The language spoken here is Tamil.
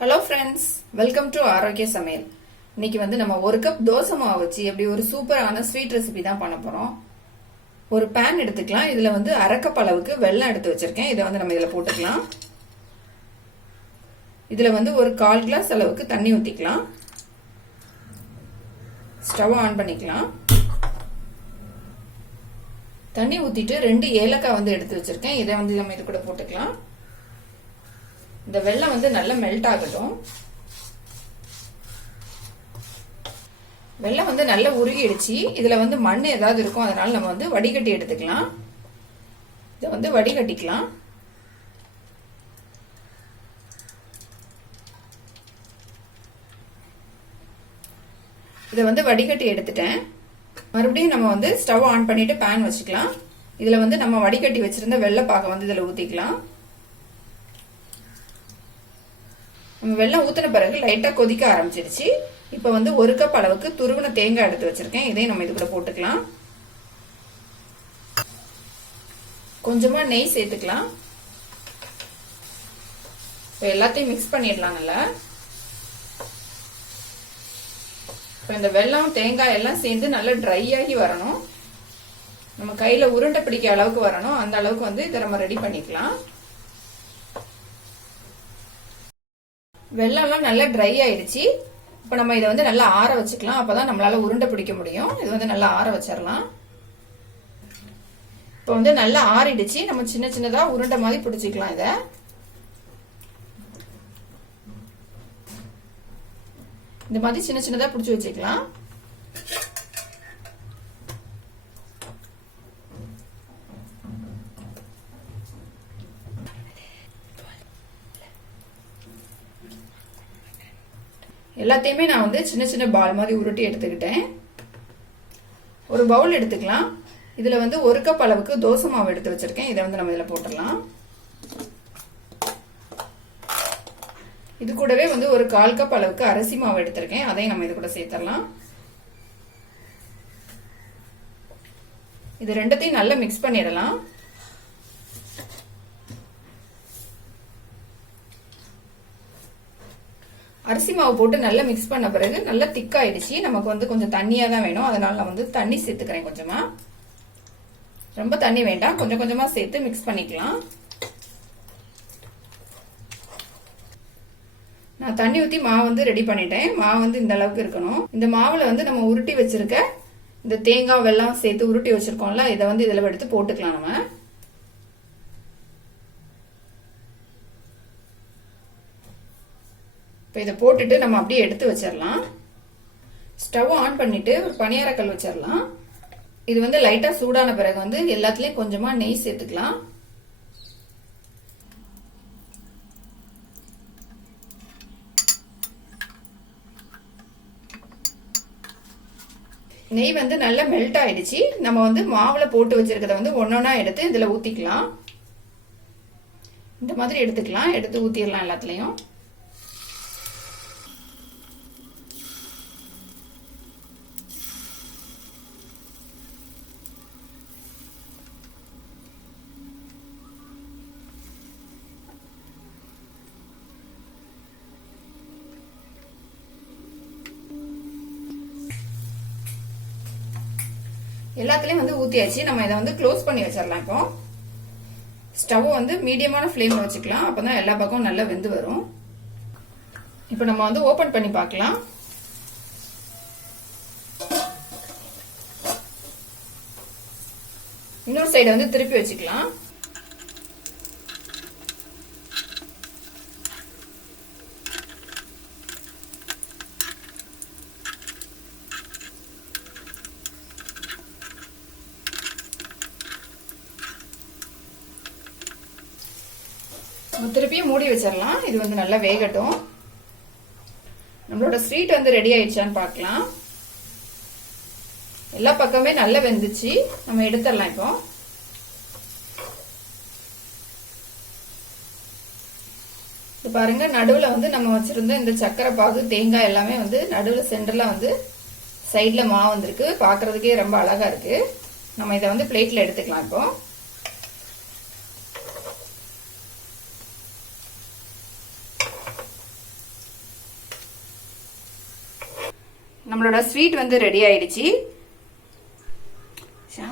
ஹலோ ஃப்ரெண்ட்ஸ், வெல்கம் டு ஆரோக்கிய சமையல். இன்னைக்கு வந்து நம்ம ஒரு கப் தோசை மாவு வச்சு எப்படி ஒரு சூப்பரான ஸ்வீட் ரெசிபி தான் பண்ண போறோம். ஒரு பேன் எடுத்துக்கலாம். இதுல வந்து அரை கப் அளவுக்கு வெல்லம் எடுத்து வச்சிருக்கேன். இதை வந்து நம்ம இதுல போட்டுக்கலாம். இதுல வந்து ஒரு 1/4 கிளாஸ் அளவுக்கு தண்ணி ஊத்திக்கலாம். ஸ்டவ் ஆன் பண்ணிக்கலாம். தண்ணி ஊத்திட்டு 2 ஏலக்காய் வந்து எடுத்து வச்சிருக்கேன். இதை வந்து நம்ம இது கூட போட்டுக்கலாம். இந்த வெல்லம் வந்து நல்லா மெல்ட் ஆகட்டும். வெல்லம் வந்து நல்லா உருகிடுச்சு. இதுல வந்து மண் ஏதாவது இருக்கும், அதனால நம்ம வந்து வடிகட்டி எடுத்துக்கலாம். இதை வந்து வடிகட்டிக்கலாம். இதை வந்து வடிகட்டி எடுத்துட்டேன். மறுபடியும் நம்ம வந்து ஸ்டவ் ஆன் பண்ணிட்டு பேன் வச்சுக்கலாம். இதுல வந்து நம்ம வடிகட்டி வச்சிருந்த வெள்ளப்பாக வந்து இதுல ஊத்திக்கலாம். நம்ம வெல்லம் ஊத்தின பிறகு லைட்டா கொதிக்க ஆரம்பிச்சிருச்சு. இப்ப வந்து 1 கப் அளவுக்கு துருவின தேங்காய் எடுத்து வச்சிருக்கேன். இதையும் நம்ம இது கூட போட்டுக்கலாம். கொஞ்சமா நெய் சேர்த்துக்கலாம். இப்ப எல்லாத்தையும் மிக்ஸ் பண்ணிடலாம். நல்லா இப்ப இந்த வெல்லம் தேங்காய் எல்லாம் சேர்ந்து நல்லா ட்ரை ஆகி வரணும். நம்ம கையில உருண்டை பிடிக்க அளவுக்கு வரணும். அந்த அளவுக்கு வந்து இதை நம்ம ரெடி பண்ணிக்கலாம். வெள்ளம்லாம் நல்லா ட்ரை ஆயிடுச்சு. இப்ப நம்ம இதை வந்து நல்லா ஆற வச்சுக்கலாம். அப்பதான் நம்மளால உருண்டை பிடிக்க முடியும். இது வந்து நல்லா ஆற வச்சிடலாம். இப்ப வந்து நல்லா ஆறிடுச்சு. நம்ம சின்ன சின்னதா உருண்டை மாதிரி பிடிச்சிக்கலாம். இத இந்த மாதிரி சின்ன சின்னதா பிடிச்சி வச்சுக்கலாம். எல்லாத்தையுமே நான் வந்து சின்ன சின்ன பால் மாதிரி உருட்டி எடுத்துக்கிட்டேன். ஒரு பவுல் எடுத்துக்கலாம். இதுல வந்து 1 கப் அளவுக்கு தோசை மாவு எடுத்து வச்சிருக்கேன். இதை வந்து நம்ம இதுல போட்டுடலாம். இது கூடவே வந்து ஒரு 1/4 கப் அளவுக்கு அரிசி மாவு எடுத்திருக்கேன். அதையும் நம்ம இது கூட சேர்த்துடலாம். இது ரெண்டத்தையும் நல்லா மிக்ஸ் பண்ணிடலாம். அரிசி மாவு போட்டு நல்லா மிக்ஸ் பண்ண பிறகு நல்லா திக்காயிடுச்சு. நமக்கு வந்து கொஞ்சம் தண்ணியா தான் வேணும். அதனால நான் வந்து தண்ணி சேர்த்துக்கிறேன். கொஞ்சமா, ரொம்ப தண்ணி வேண்டாம், கொஞ்சம் கொஞ்சமா சேர்த்து மிக்ஸ் பண்ணிக்கலாம். நான் தண்ணி ஊத்தி மாவு வந்து ரெடி பண்ணிட்டேன். மாவு வந்து இந்த அளவுக்கு இருக்கணும். இந்த மாவுல வந்து நம்ம உருட்டி வச்சிருக்க இந்த தேங்காய் வெல்லம் சேர்த்து உருட்டி வச்சிருக்கோம்ல, இதை வந்து இதுல எடுத்து போட்டுக்கலாம். நம்ம இப்போ இதை போட்டுட்டு நம்ம அப்படியே எடுத்து வச்சிடலாம். ஸ்டவ் ஆன் பண்ணிட்டு ஒரு பணியாரக்கல் வச்சிடலாம். இது வந்து லைட்டா சூடான பிறகு வந்து எல்லாத்துலயும் கொஞ்சமா நெய் சேர்த்துக்கலாம். நெய் வந்து நல்லா மெல்ட் ஆயிடுச்சு. நம்ம வந்து மாவுல போட்டு வச்சிருக்கிறத வந்து ஒன்னொன்னா எடுத்து இதுல ஊத்திக்கலாம். இந்த மாதிரி எடுத்துக்கலாம். எடுத்து ஊத்திடலாம் எல்லாத்துலயும். எல்லாத்துலயும் வந்து ஊத்தியாச்சு. நம்ம இதை வந்து க்ளோஸ் பண்ணி வச்சிடலாம். இப்போ ஸ்டவ் வந்து மீடியமான ஃப்ளேம்ல வச்சுக்கலாம். அப்பதான் எல்லா பக்கமும் நல்லா வெந்து வரும். இப்போ நம்ம வந்து ஓபன் பண்ணி பார்க்கலாம். இன்னொரு சைடு வந்து திருப்பி வச்சுக்கலாம். திருப்பியும் மூடி வச்சிடலாம். இது வந்து நல்லா வேகட்டும். நம்மளோட ஸ்வீட் வந்து ரெடி ஆயிடுச்சான்னு பார்க்கலாம். எல்லா பக்கமே நல்லா வெந்துச்சு. நம்ம எடுத்துடலாம். இப்போ பாருங்க, நடுவுல வந்து நம்ம வச்சிருந்த இந்த சக்கரை பாகு தேங்காய் எல்லாமே வந்து நடுவுல சென்டர்ல வந்து சைட்ல மாவு வந்திருக்கு. பாக்குறதுக்கே ரொம்ப அழகா இருக்கு. நம்ம இதை வந்து பிளேட்ல எடுத்துக்கலாம். இப்போ நம்மளோட ஸ்வீட் வந்து ரெடி ஆயிடுச்சு.